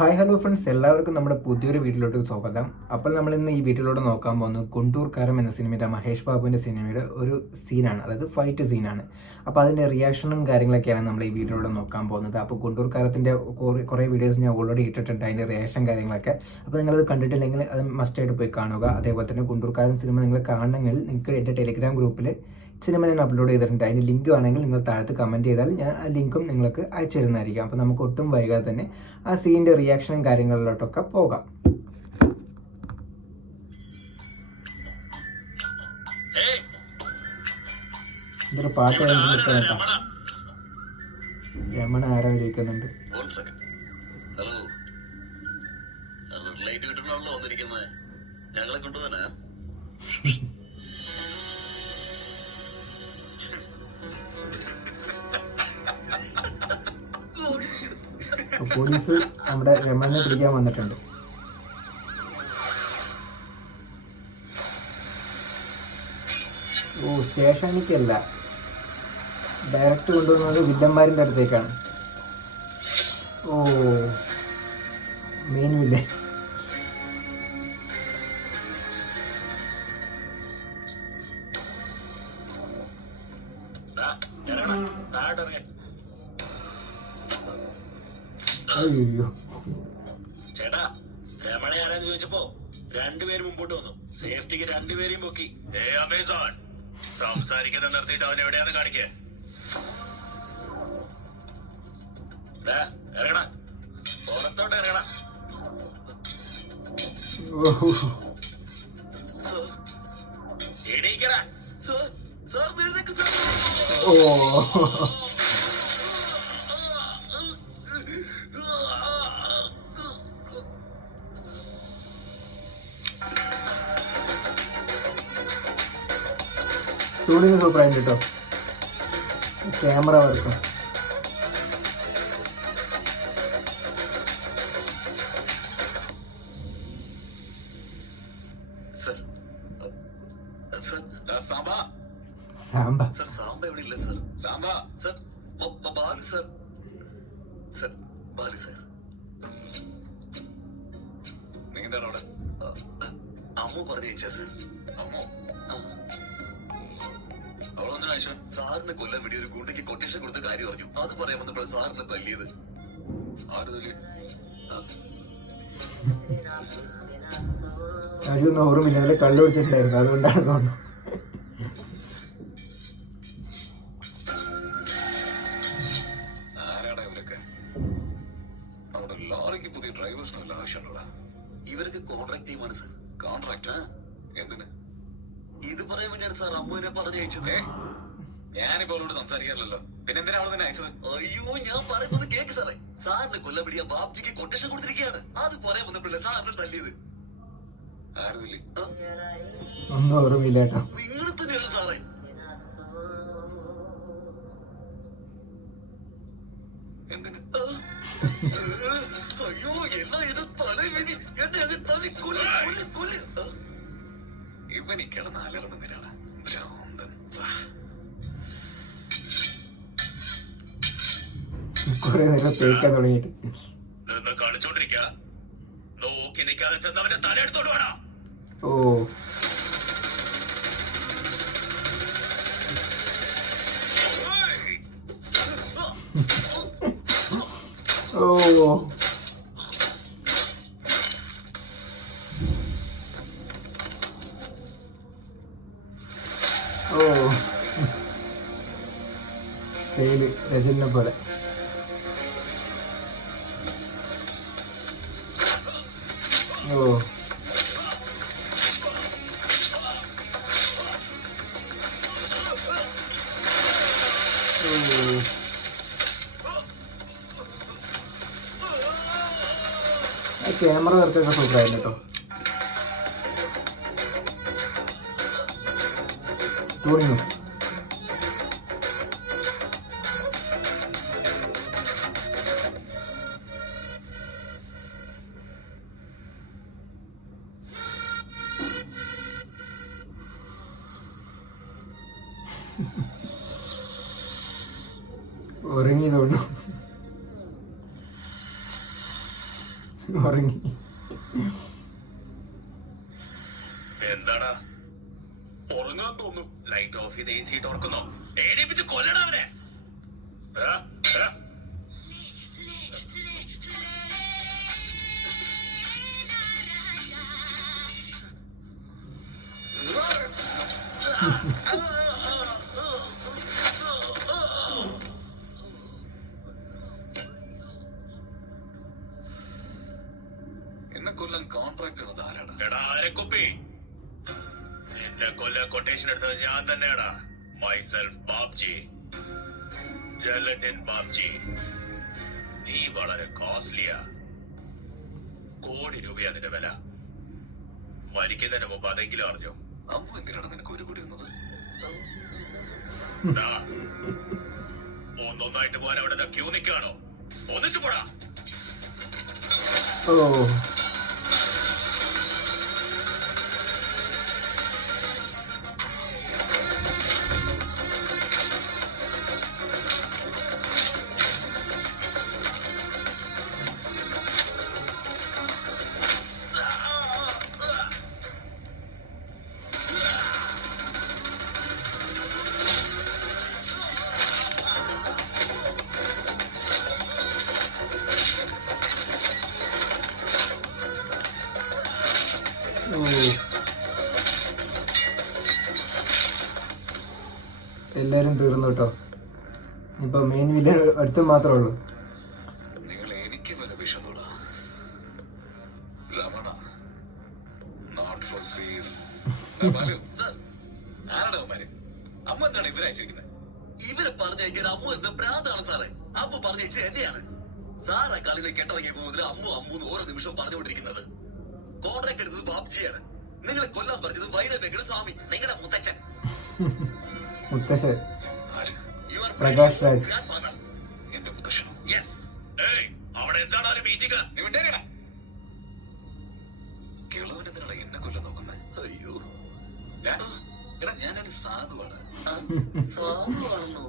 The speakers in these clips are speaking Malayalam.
ഹായ് ഹലോ ഫ്രണ്ട്സ്, എല്ലാവർക്കും നമ്മുടെ പുതിയൊരു വീട്ടിലോട്ട് സ്വാഗതം. അപ്പോൾ നമ്മൾ ഇന്ന് ഈ വീട്ടിലോട്ട് നോക്കാൻ പോകുന്നത് ഗുണ്ടൂർക്കാരം എന്ന സിനിമയുടെ മഹേഷ് ബാബുവിൻ്റെ സിനിമയുടെ ഒരു സീനാണ്, അതായത് ഫൈറ്റ് സീനാണ്. അപ്പോൾ അതിൻ്റെ റിയാക്ഷനും കാര്യങ്ങളൊക്കെയാണ് നമ്മൾ ഈ വീഡിയോയിലൂടെ നോക്കാൻ പോകുന്നത്. അപ്പോൾ ഗുണ്ടൂർക്കാരത്തിൻ്റെ കുറേ വീഡിയോസ് ഞാൻ ഓൾറെഡി ഇട്ടിട്ടുണ്ട്, അതിൻ്റെ റിയാക്ഷൻ കാര്യങ്ങളൊക്കെ. അപ്പോൾ നിങ്ങളത് കണ്ടിട്ടില്ലെങ്കിൽ അത് മസ്റ്റായിട്ട് പോയി കാണുക. അതേപോലെ തന്നെ ഗുണ്ടൂർക്കാരൻ സിനിമ നിങ്ങൾ കാണണമെങ്കിൽ നിങ്ങൾക്ക് എൻ്റെ ടെലിഗ്രാം ഗ്രൂപ്പിൽ സിനിമ ഞാൻ അപ്ലോഡ് ചെയ്തിട്ടുണ്ട്. അതിൻ്റെ ലിങ്ക് വേണമെങ്കിൽ നിങ്ങൾ താഴത്ത് കമൻറ്റ് ചെയ്താൽ ഞാൻ ആ ലിങ്കും നിങ്ങൾക്ക് അയച്ചു തരുന്നതായിരിക്കും. അപ്പോൾ നമുക്ക് ഒട്ടും വൈകാതെ തന്നെ ആ സീൻ്റെ റിയാക്ഷനും കാര്യങ്ങളിലോട്ടൊക്കെ പോകാം. ഇതൊരു പാട്ട് കേട്ടോ. രമണ ആരാ ചോദിക്കുന്നുണ്ട്. പോലീസ് നമ്മുടെ രമണനെ പിടിക്കാൻ വന്നിട്ടുണ്ട്. ഓ, സ്റ്റേഷനിലേക്കല്ല, ഡയറക്റ്റ് കൊണ്ടുവന്നത് വില്ലന്മാരിൻ്റെ അടുത്തേക്കാണ്. ഓ, മെയിൻ വില്ലൻ. അയ്യോ, ചേട്ടാ രമണ ആരാന്ന് ചോദിച്ചപ്പോ രണ്ടുപേരും മുമ്പോട്ട് വന്നു. സേഫ്റ്റിക്ക് രണ്ടുപേരെയും പൊക്കി. അമേസോൺ സംസാരിക്കുന്നത് നിർത്തിയിട്ട് അവൻ എവിടെയാന്ന് കാണിക്കേ. ഇറങ്ങണ, പുറത്തോട്ട് ഇറങ്ങണ. എണീക്കണ. ഓ, ഷൂട്ടിങ് സൂപ്പറായിട്ട് കേട്ടോ. ക്യാമറ വർക്കും സാമ്പ സാമ്പ എവിടെ ഇല്ല സർ. സാമ്പ sir, Balu sir. Sir Balu sir, നീ എന്താണ് അവിടെ? അമ്മ പറഞ്ഞയച്ചാ സർ. അമ്മോ, അവളൊന്നും അയച്ചു. സാറിന് കൊല്ലാൻ വേണ്ടി ഒരു ഗുണ്ടയ്ക്ക് കൊട്ടേഷൻ കൊടുത്ത കാര്യം പറഞ്ഞു. അത് പറയാൻ വന്നപ്പോൾ സാറിന് തല്ലിയത്. ആര് തല്ലി? കഴിയൊന്നും ഓർമ്മയില്ല, അതിൽ കള്ളു പിടിച്ചിട്ടുണ്ടായിരുന്നു, അതുകൊണ്ടാണ് തോന്നുന്നു. ആരാടാ ഇവരൊക്കെ? അവിടെ ലോറിക്ക് പുതിയ ഡ്രൈവേഴ്സിനല്ല ആവശ്യമുള്ള. ഇവർക്ക് കോൺട്രാക്ട് ടീമാണ് സർ. കോൺട്രാക്ട് എന്തിന്? ഇത് പറയാൻ വേണ്ടിയാണ് സാർ അമ്മുവിനെ പറഞ്ഞയച്ചത്. ഞാനിപ്പോ അവളോട് സംസാരിക്കാറില്ലല്ലോ, പിന്നെ എന്തിനാ അവളെ തന്നെ അയച്ചത്? അയ്യോ, ഞാൻ പറയുന്നത് കേക്ക് സാറേ. സാറിന് കൊല്ലപിടിയ ബാബ്ജിക്ക് കൊട്ടേഷൻ കൊടുത്തിരിക്കുകയാണ്. അത് പറയാൻ വന്നപ്പോഴല്ലേ സാറിന് തല്ലിയത്. ആര് തല്ലി? ഒന്നും ഓർമ്മയില്ല കേട്ടോ. നിങ്ങൾ തന്നെയാണ് സാറേ. എന്തിന്? അയ്യോ, എല്ലായിടും തലവിധി. എന്നെ അത് തല്ലി കൊല്ലി കൊല്ലി. ഇവനി കിടന്ന് അലർന്നതിനാണ് ഭ്രാന്തൻ. കുറെ നേരം തേക്കാൻ തുടങ്ങിയിട്ട് കളിച്ചോണ്ടിരിക്ക. നോക്കി നിൽക്കാതെ ചെന്നവന്റെ തല എടുത്തോണ്ട് വേണം. ഓ, ഓ, ഓ, സ്റ്റൈല് രജനെ പോലെ. ഓ, ക്യാമറ വർക്കൊക്കെ സൂപ്പറായിരുന്നു കേട്ടോ. തുടങ്ങും. ഉറങ്ങി തോന്നുന്നു. ഉറങ്ങി. എന്താടാ ഉറങ്ങാൻ തോന്നും? ലൈറ്റ് ഓഫ് ചെയ്ത് AC ഇട്ട് ഉറക്കുന്നോ? എണീപ്പിച്ച് കൊല്ലണം അവനെ. ആ, ആ. എന്നെ കൊല്ലാൻ കോൺട്രാക്ട് ഉള്ളത് ആരാണ്? എടാ ആരെക്കുപ്പി, എന്നെ കൊല്ലാൻ കൊട്ടേഷൻ എടുത്തത് ഞാൻ തന്നെയാടാ. Myself Babji, gelatine Babji. നീ വളരെ കോസ്റ്റ്ലിയാ. ₹1 കോടി അതിന്റെ വില. മരിക്കുന്നതിന് മുമ്പ് അതെങ്കിലും അറിഞ്ഞു. അമ്മ എന്തിനാണ് നിനക്ക് ഒരു കൂടി വന്നത്? ദാ, ഒന്നൊന്നായിട്ട് പോകാൻ അവിടെ ക്യൂ നിൽക്കുകയാണോ? ഒന്നിച്ചു പോടാ. ഓ ഓ എല്ലാരും തീർന്നു കേട്ടോ. ഇപ്പൊ മെയിൻ വില്ലൻ അടുത്ത് മാത്രമേ ഉള്ളൂ. നിങ്ങൾ എനിക്ക് വല്ല വിഷമൂടാ രമണ. Not for sale. ആരാടാ അവന്മാര്? അമ്മ എന്താണ് ഇവരെ അയച്ചിരിക്കുന്നത്? ഇവരെ പറഞ്ഞയക്കാൻ അമ്മ എന്താ ഭ്രാന്താണ് സാറേ? അമ്മ പറഞ്ഞയച്ചത് എന്നെയാണ്. സാറാ കളിയിലെ കെട്ടിറങ്ങിയപ്പോ മുതൽ അമ്മൂന്ന് ഓരോ നിമിഷം പറഞ്ഞുകൊണ്ടിരിക്കുന്നത്. കോൺട്രാക്ട് എടുത്തത് ബാബ്ജിയാണ്. നിങ്ങളെ കൊല്ലാൻ പറഞ്ഞത് വൈരവെങ്കട സ്വാമി, നിങ്ങളുടെ മുത്തച്ഛൻ. മുത്തശ്ശൻ ആര്? You are Prakash Raj. grandfather. എന്റെ മുത്തശ്ശനോ? Yes. ഏയ്, അവിടെ എന്താണ് ഒരു മീറ്റിംഗ്? നീ വിട്ടേക്കടാ. കിളവനെന്തിനാണ് എന്നെ കൊല്ലാൻ നോക്കുന്നത്? അയ്യോ, എടാ ഞാനൊരു സാധുവാണ്. സാധുവാണെന്നോ?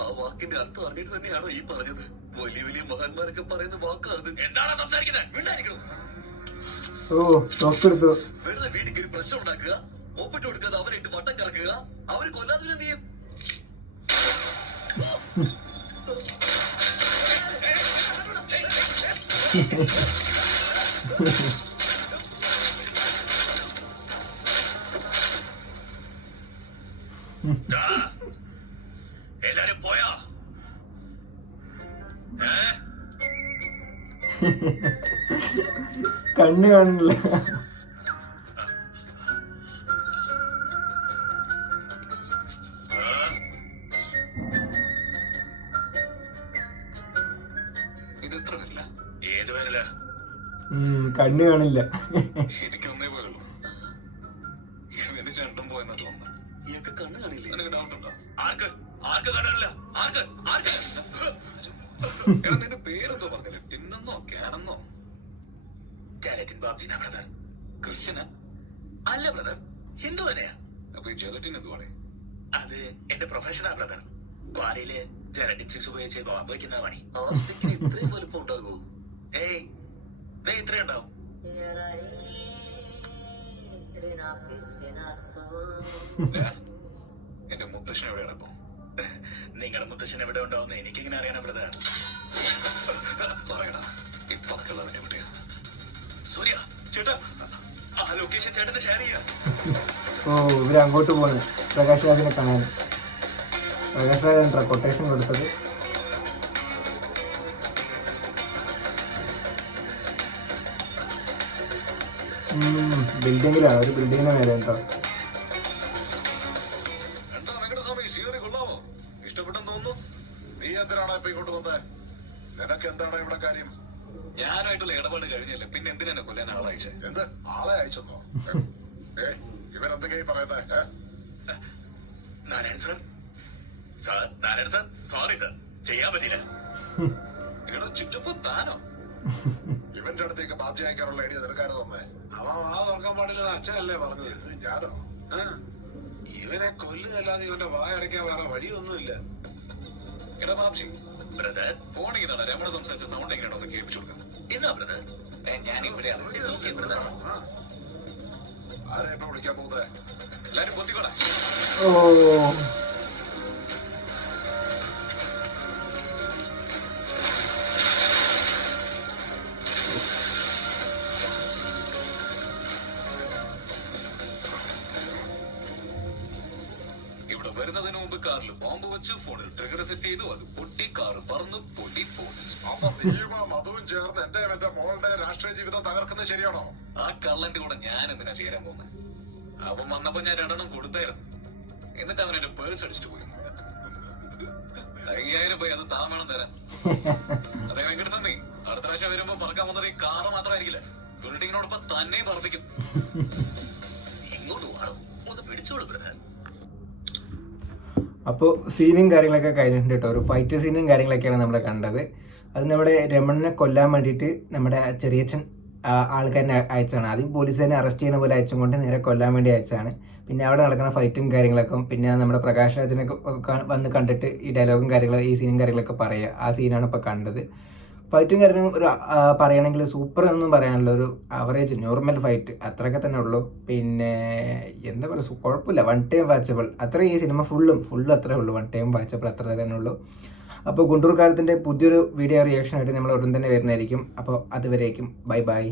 ആ വാക്കിന്റെ അർത്ഥം അറിഞ്ഞിട്ട് തന്നെയാണോ ഈ പറഞ്ഞത്? വലിയ വലിയ മഹാന്മാരൊക്കെ പറയുന്ന വാക്കാ അത്. എന്താണ് സംസാരിക്കുന്നത്? മിണ്ടായിരിക്കണം. ഓ നോക്കെടുത്തു. വെറുതെ വീട്ടിൽ ഒരു പ്രശ്നം ഉണ്ടാക്കുക, ഒപ്പിട്ട് കൊടുക്കാതെ അവരിട്ട് വട്ടം കറക്കുക. അവര് കൊല്ലാതെ എന്ത് ചെയ്യും? എല്ലാരും പോയാ? കണ്ണ് കാണില്ല. ഇത് എത്ര വരില്ല? ഏത് പേരല്ല? കണ്ണ് കാണില്ല. എനിക്കൊന്നേ പോയുള്ളൂ. ഇവന് രണ്ടും പോയെന്നാ തോന്നുന്നു. ഇയൊക്കെ കണ്ണ് കാണില്ലേ? നിനക്ക് ഡൗട്ട് ഉണ്ടോ? ആർക്ക് ആർക്ക് കാണാനില്ല? ആർക്ക് ആർക്ക്? എടാ നിന്റെ പേരെന്തോ പറഞ്ഞില്ലേ? ടിന്നെന്നോ ക്യാനെന്നോ? ജലറ്റിൻ ബാബ്ജിനാ ബ്രദർ. ക്രിസ്ത്യനാ? അല്ല ബ്രദർ, ഹിന്ദു തന്നെയാ. അപ്പൊ ഈ ജലറ്റിൻ എന്തുവാണേ? അത് എന്റെ പ്രൊഫഷനാ ബ്രദർ. ക്വാലിയില് ജലറ്റിൻ സിക്സ് ഉപയോഗിച്ച് ബോംബ് വയ്ക്കുന്ന പണി. ഇത്രയും വലുപ്പം ഉണ്ടാകൂ? ഏയ്, ഇത്രയും ഉണ്ടാവും. എന്റെ മുത്തശ്ശൻ എവിടെയാണ് അപ്പൊ? നിങ്ങളുടെ മുത്തശ്ശൻ എവിടെ ഉണ്ടാവുന്ന എനിക്കെങ്ങനെ അറിയണം ബ്രദർ? പറയടാ, ഇപ്പൊ കിളവൻ എവിടെയാ? സൂര്യ ചേട്ടാ, ആ ലൊക്കേഷൻ ചേട്ടന് ഷെയർ ചെയ്യാം. ഓ ഇവര് അങ്ങോട്ട് പോണ് പ്രകാശ് രാജിനെ കാണാൻ. പ്രകാശ് രാജ് കൊട്ടേഷൻ കൊടുത്തത്. ബിൽഡിങ്ങിലാണ്, ഒരു ബിൽഡിങ്ങിന് മേലെ കേട്ടോ. എന്താ വെങ്കടസ്വാമി, സീനറി കൊള്ളാമോ? ഇഷ്ടപ്പെട്ടെന്ന് തോന്നുന്നു. നീ എന്തിനാണ് ഇപ്പൊ ഇങ്ങോട്ട് വന്നേ? നിനക്ക് എന്താണ് ഇവിടെ കാര്യം? ഞാനായിട്ടുള്ള ഇടപാട് കഴിഞ്ഞല്ലേ, പിന്നെ എന്തിനാ കൊല്ലാൻ ആളയച്ചേ? എന്ത് ആളെ അയച്ചെന്നോ? ഇവരെന്തൊക്കെയായി പറയുന്നേ? Narayanan sir, Narayanan sir, sorry sir, ചെയ്യാൻ പറ്റില്ല. ഇവിടെ ചുറ്റപ്പോ താനോ? ഇവന്റെ അടുത്തേക്ക് ബാബ്ജി അയക്കാനുള്ള ഐഡിയ നിനക്കാരെ തന്നേ? അവൻ വാ തുറക്കാൻ പാടില്ലെന്ന് അച്ഛനല്ലേ പറഞ്ഞത്? ഇത് ഞാനോ? ഇവനെ കൊല്ലുകല്ലാതെ ഇവന്റെ വായ അടയ്ക്കാൻ വേറെ വഴിയൊന്നുമില്ല. എടാ ബാബ്ജി, ബ്രദർ, ഫോണിൽ രമണ സംസാരിച്ച സൗണ്ട് എങ്ങനെയാണോ ഒന്ന് കേൾപ്പിച്ചു കൊടുക്കാം. എന്നാ ബ്രദർ? ഞാൻ ഇവിടെയാണ്. It's okay, brother. ആരെ ഇപ്പൊ വിളിക്കാൻ പോകുന്നേ? എല്ലാരും പൊത്തിക്കോളാം. ഓ ഇവിടെ വരുന്നതിന് മുമ്പ് കാറിൽ ബോംബ് വെച്ച് ഫോണിൽ ട്രിഗർ സെറ്റ് ചെയ്തു. അത് പൊട്ടി, കാറ് പറന്നു, പൊട്ടി പോലീസ്. അപ്പൊ നീയും ആ മധുവും ചേർന്ന് എന്റെ മോളുടെ രാഷ്ട്രീയ ജീവിതം തകർക്കുന്നത് ശരിയാണോ? ആ കള്ളന്റെ കൂടെ ഞാൻ എന്തിനാ ചേരാൻ പോകുന്നത്? അവൻ വന്നപ്പോ ഞാൻ 2 കൊടുത്തായിരുന്നു. എന്നിട്ട് അവൻ എന്റെ പേഴ്സ് അടിച്ചിട്ട് പോയി. 5000 പോയി, അത് താൻ വേണം തരാൻ. അതെ വെങ്കടസ്വാമി, അടുത്ത പ്രാവശ്യം വരുമ്പോ പറക്കാൻ പോകുന്നത് ഈ കാറ് മാത്രമായിരിക്കില്ല, ബിൽഡിങ്ങിനോടൊപ്പം തന്നെയും പറപ്പിക്കും. ഇങ്ങോട്ട് വാടോ, ഒന്ന് പിടിച്ചോളൂ ബ്രദർ. അപ്പോൾ സീനും കാര്യങ്ങളൊക്കെ കഴിഞ്ഞിട്ടുണ്ട് കേട്ടോ. ഒരു ഫൈറ്റ് സീനും കാര്യങ്ങളൊക്കെയാണ് നമ്മൾ കണ്ടത്. അത് നമ്മുടെ രമണനെ കൊല്ലാൻ വേണ്ടിയിട്ട് നമ്മുടെ ചെറിയച്ഛൻ ആൾക്കാരനെ അയച്ചതാണ്. ആദ്യം പോലീസുകാരനെ അറസ്റ്റ് ചെയ്യുന്ന പോലെ അയച്ചും കൊണ്ട് നേരെ കൊല്ലാൻ വേണ്ടി അയച്ചതാണ്. പിന്നെ അവിടെ നടക്കുന്ന ഫൈറ്റും കാര്യങ്ങളൊക്കെ, പിന്നെ നമ്മുടെ പ്രകാശ് രാജിനൊക്കെ വന്ന് കണ്ടിട്ട് ഈ ഡയലോഗും കാര്യങ്ങളും ഈ സീനും കാര്യങ്ങളൊക്കെ പറയുക. ആ സീനാണ് ഇപ്പോൾ കണ്ടത്. ഫൈറ്റും കാര്യങ്ങളും ഒരു പറയുകയാണെങ്കിൽ സൂപ്പർ ഒന്നും പറയാനുള്ള ഒരു ആവറേജ് നോർമൽ ഫൈറ്റ് അത്രയൊക്കെ തന്നെ ഉള്ളൂ. പിന്നെ എന്താ പറയുക, കുഴപ്പമില്ല, 1 ടൈം വാച്ചബിൾ. അത്ര ഈ സിനിമ ഫുള്ളും അത്രേ ഉള്ളൂ, 1 ടൈം വാച്ചബിൾ അത്ര തന്നെ ഉള്ളൂ. അപ്പോൾ ഗുണ്ടൂർ കാലത്തിൻ്റെ പുതിയൊരു വീഡിയോ റിയാക്ഷനായിട്ട് നമ്മൾ ഉടൻ തന്നെ വരുന്നതായിരിക്കും. അപ്പോൾ അതുവരേക്കും ബൈ ബൈ.